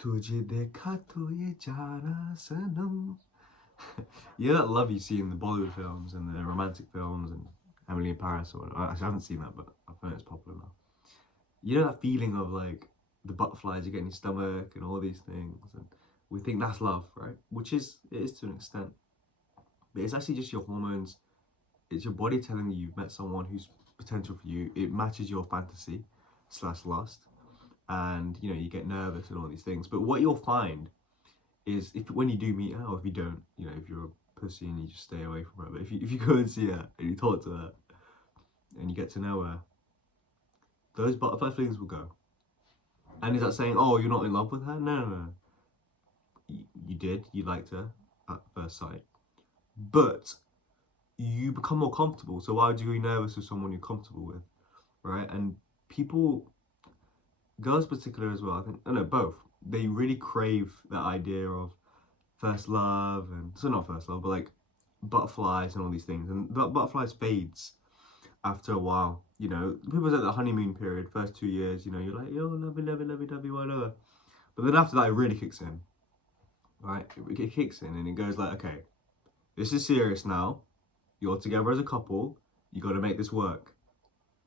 तुझे देखा तो ये जाना सनम. You know that love you see in the Bollywood films and the romantic films and Emily in Paris or whatever. Actually, I haven't seen that, but I know it's popular now. You know that feeling of like the butterflies you get in your stomach and all these things, and we think that's love, right? Which is it is to an extent, but it's actually just your hormones. It's your body telling you you've met someone who's potential for you. It matches your fantasy slash lust, and you know you get nervous and all these things. But what you'll find is if when you do meet her, or if you don't, you know, if you're a pussy and you just stay away from her. But if you go and see her and you talk to her and you get to know her, those butterfly feelings will go. And is that saying, oh, you're not in love with her? No, no, no. You did. You liked her at first sight, but you become more comfortable. So why would you be nervous with someone you're comfortable with, right? And people, girls particular as well. I think, no, both. They really crave that idea of first love, and so not first love, but like butterflies and all these things. And butterflies fades after a while. You know, people's at the honeymoon period, first 2 years. You know, you're like, yo, lovey, whatever. But then after that, it really kicks in, right? It kicks in and it goes like, okay, this is serious now. You're together as a couple. You got to make this work.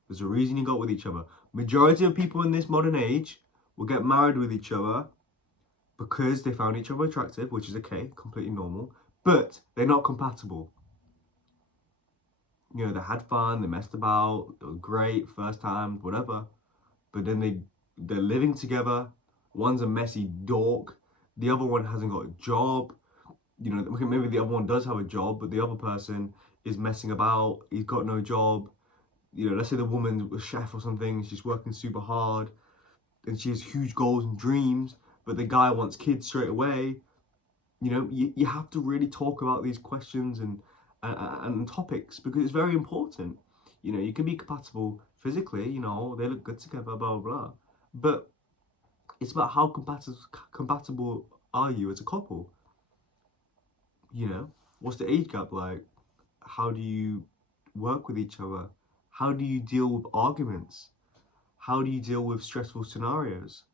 There's a reason you got with each other. Majority of people in this modern age will get married with each other because they found each other attractive, which is okay, completely normal, but they're not compatible. You know, they had fun, they messed about, it was great, first time, whatever. But then they're living together. One's a messy dork. The other one hasn't got a job. You know, maybe the other one does have a job, but the other person is messing about. He's got no job. You know, let's say the woman's a chef or something. She's working super hard, and she has huge goals and dreams. But the guy wants kids straight away. You know, you have to really talk about these questions and topics because it's very important. You know, you can be compatible physically, you know, they look good together, blah, blah, blah. But it's about how compatible are you as a couple? You know, what's the age gap like? How do you work with each other? How do you deal with arguments? How do you deal with stressful scenarios?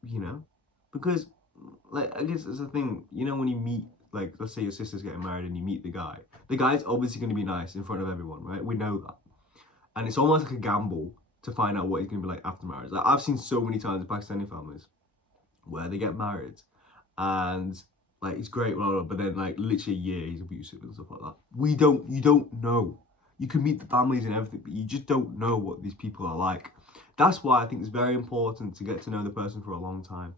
You know, because like I guess it's a thing. You know, when you meet, like let's say your sister's getting married and you meet the guy's obviously going to be nice in front of everyone, right? We know that, and it's almost like a gamble to find out what he's going to be like after marriage. Like I've seen so many times in Pakistani families where they get married and like it's great, blah, blah, but then like literally a year he's abusive and stuff like that. You don't know. You can meet the families and everything, but you just don't know what these people are like. That's why I think it's very important to get to know the person for a long time.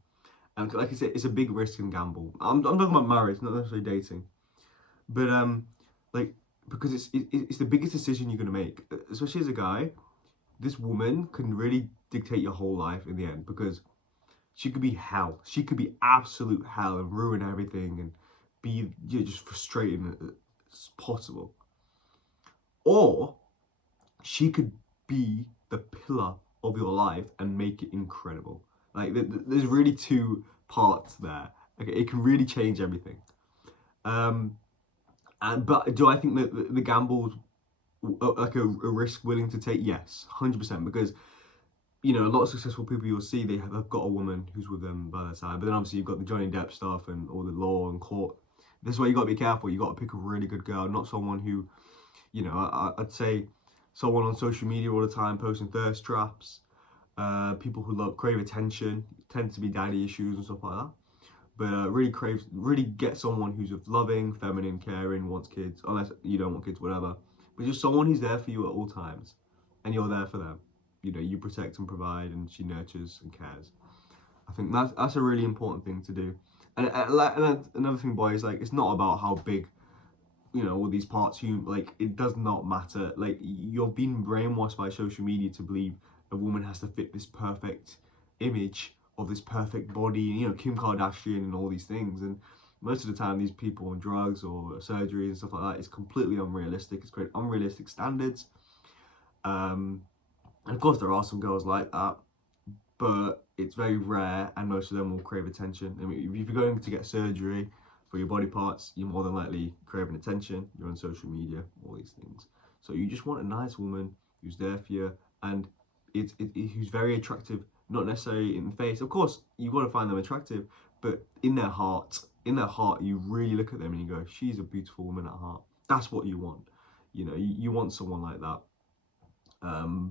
And like I said, it's a big risk and gamble. I'm talking about marriage, not necessarily dating, but like because it's the biggest decision you're gonna make, especially as a guy. This woman can really dictate your whole life in the end because she could be hell. She could be absolute hell and ruin everything and be just frustrating as possible. Or she could be the pillar of your life and make it incredible. Like there's really two parts there. Okay, it can really change everything. Um, but do I think that the gamble's like a risk willing to take? Yes, 100%. Because you know a lot of successful people you'll see have got a woman who's with them by their side. But then obviously you've got the Johnny Depp stuff and all the law and court. This is why you got to be careful. You got to pick a really good girl, not someone who, you know, I'd say someone on social media all the time posting thirst traps. People who crave attention tend to be daddy issues and stuff like that. But really get someone who's loving, feminine, caring, wants kids. Unless you don't want kids, whatever. But just someone who's there for you at all times, and you're there for them. You know, you protect and provide, and she nurtures and cares. I think that's a really important thing to do. And another thing, boys, like it's not about how big, you know, all these parts you like. It does not matter. Like you're being brainwashed by social media to believe a woman has to fit this perfect image of this perfect body. You know, Kim Kardashian and all these things. And most of the time, these people on drugs or surgery and stuff like that is completely unrealistic. It's creating unrealistic standards. And of course, there are some girls like that, but it's very rare, and most of them will crave attention. I mean, if you're going to get surgery for your body parts, you're more than likely craving attention. You're on social media, all these things. So you just want a nice woman who's there for you, and who's very attractive not necessarily in the face. Of course, you've got to find them attractive, but in their heart, you really look at them and you go, she's a beautiful woman at heart. That's what you want. You know, you want someone like that.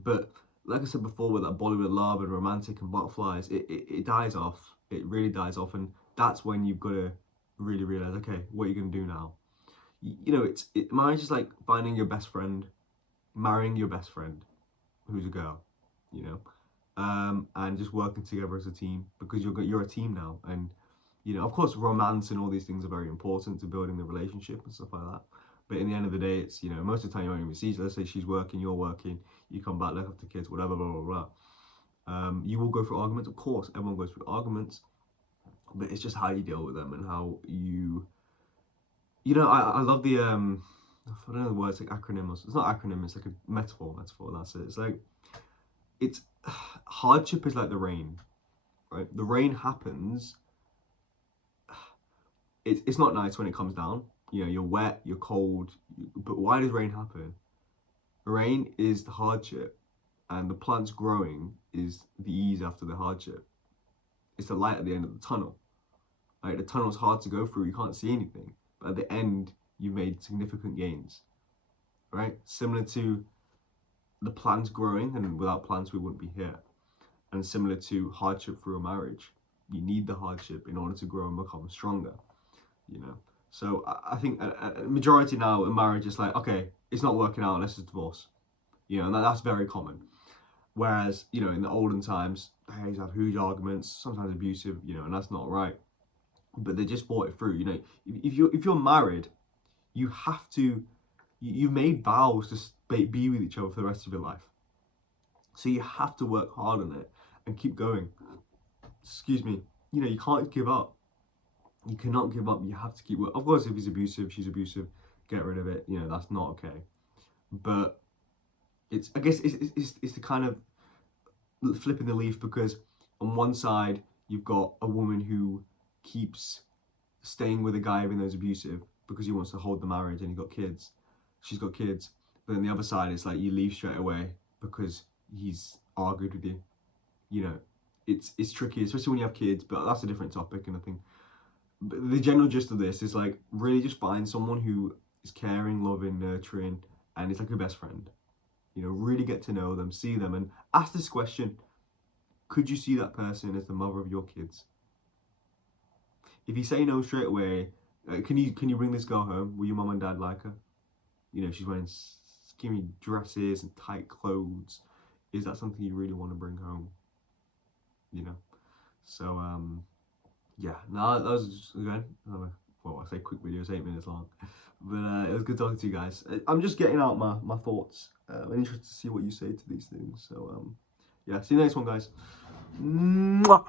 But like I said before, with that Bollywood love and romantic and butterflies, it dies off. It really dies off, and that's when you've got to really realize, okay, what are you gonna do now? You know, marriage is like finding your best friend, marrying your best friend, who's a girl, you know, and just working together as a team, because you're a team now, and you know, of course, romance and all these things are very important to building the relationship and stuff like that. But in the end of the day, it's, you know, most of the time you won't even see. Let's say she's working, you're working, you come back, look after kids, whatever, blah blah blah. You will go through arguments, of course. Everyone goes through arguments, but it's just how you deal with them and how you know. I love the I don't know the word. It's like acronym. It's not acronym. It's like a metaphor. Metaphor. That's it. It's like hardship is like the rain, right? The rain happens. It's not nice when it comes down. You know, you're wet, you're cold. But why does rain happen? Rain is the hardship, and the plants growing is the ease after the hardship. It's the light at the end of the tunnel. Right? The tunnel's hard to go through. You can't see anything, but at the end, you've made significant gains. Right? Similar to the plants growing, and without plants, we wouldn't be here. And similar to hardship through a marriage, you need the hardship in order to grow and become stronger. You know. So I think a majority now in marriage is like, okay, it's not working out unless it's divorce. You know, and that's very common. Whereas, you know, in the olden times, they have huge arguments, sometimes abusive, you know, and that's not right. But they just fought it through. You know, if you're married, you have to, you've made vows to be with each other for the rest of your life. So you have to work hard on it and keep going. Excuse me. You know, you can't give up. You cannot give up. You have to keep working. Of course, if he's abusive, she's abusive, get rid of it. You know, that's not okay. But I guess it's the kind of flipping the leaf, because on one side you've got a woman who keeps staying with a guy even though he's abusive because he wants to hold the marriage and she's got kids. But then the other side is like, you leave straight away because he's argued with you. You know, it's tricky, especially when you have kids, but that's a different topic. And I think, but the general gist of this is like, really just find someone who is caring, loving, nurturing, and is like your best friend. You know, really get to know them, see them, and ask this question: could you see that person as the mother of your kids? If you say no straight away, can you bring this girl home? Will your mum and dad like her? You know, she's wearing skinny dresses and tight clothes. Is that something you really want to bring home? You know, so yeah. No, that was just, again, well, I say quick video, it's 8 minutes long, but it was good talking to you guys. I'm just getting out my thoughts. I'm interested to see what you say to these things. So yeah, see you next one, guys. Mwah!